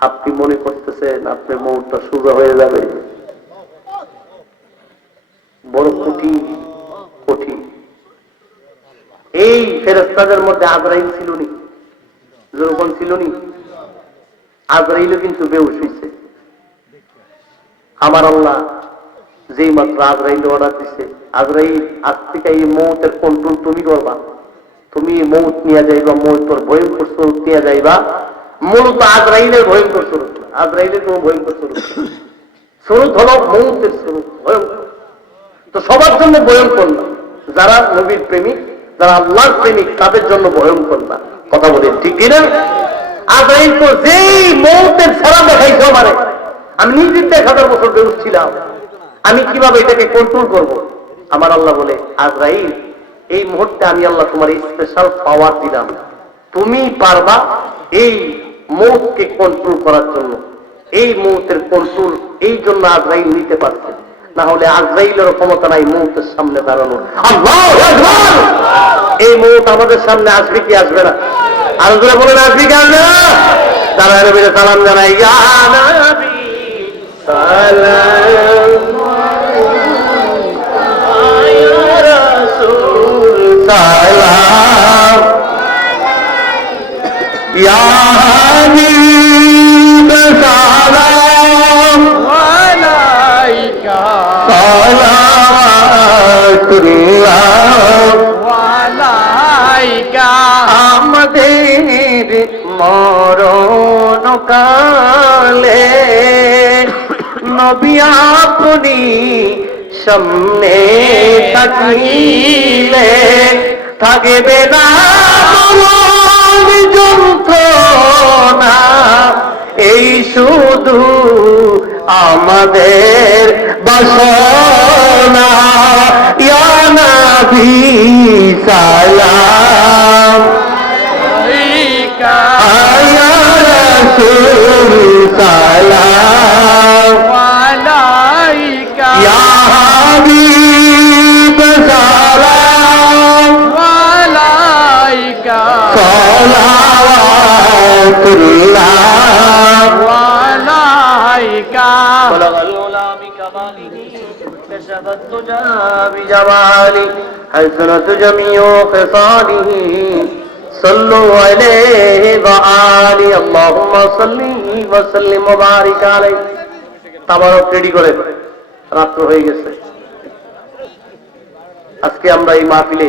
আপনি মনে করতেছেন আপনার মৌটা সোজা হয়ে যাবে? বড় কঠিন কঠিন। এই ফেরস্তাদের মধ্যে আজরাইল ছিল নি? যেরকম ছিল নি? আজরাইলও কিন্তু বেউস হইছে। আমার আল্লাহ যেই মাত্র আজরাইল অর্ডার দিছে, আজরাইল, আজ থেকে এই মৌতের কন্ট্রোল তুমি করবা। তুমি মৌত নিয়ে যাইবা মৌতর ভয়ঙ্কর স্বরূপ নিয়ে যাইবা। মূলত আজরাইলের ভয়ঙ্কর স্বরূপ। আজরাইলের কোনো ভয়ঙ্কর স্বরূপ। স্বরূপ হলো মৌতের স্বরূপ, ভয়ঙ্কর। তো সবার জন্য ভয়ঙ্কর না। যারা নবীর প্রেমিক, যারা আল্লাহর প্রেমিক, তাদের জন্য ভয়ঙ্কর না। কথা বলে ঠিক কিনা? আজরাইল তো যেই মৌতের ছাড়া দেখাইছে আমারে। আমি নিজে এক হাজার বছর বেউস ছিলাম আমি কীভাবে এটাকে কন্ট্রোল করব? আমার আল্লাহ বলে, আজরাইল, এই মুহূর্তে আমি আল্লাহ তোমার স্পেশাল পাওয়ার দিলাম। তুমি পারবা এই মৌতকে কন্ট্রোল করার জন্য। এই মৌতের কন্ট্রোল এই জন্য আজরাইল নিতে পারছে। না হলে আজরাইলের ক্ষমতা নাই মৌতের সামনে দাঁড়ানোর। এই মৌত আমাদের সামনে আসবে কি আসবে না? আর বলেন, আসবে কি আসবে না? তারা সালাম জানাই। সালাম। আমাদের মরণ কালে নবী আপনি সামনে থাকিলে থাকবে না যন্ত্রণা এই শুধু আমাদের বাসনা। ইয়া নবী সালাম। আয়া রাসূল সালাম। ওয়ালাইকা। ইয়া হাবিব সালাম। ওয়ালাইকা। সালাওয়াতুল্লাহ। بلغ العلا بكماله كشف الدجى بجماله حسنت جميع خصاله صلوا عليه وآله اللهم صل وسلم وبارك عليه তাবারক রেডি করে রাত্র হয়ে গেছে আজকে আমরা এই মাহফিলে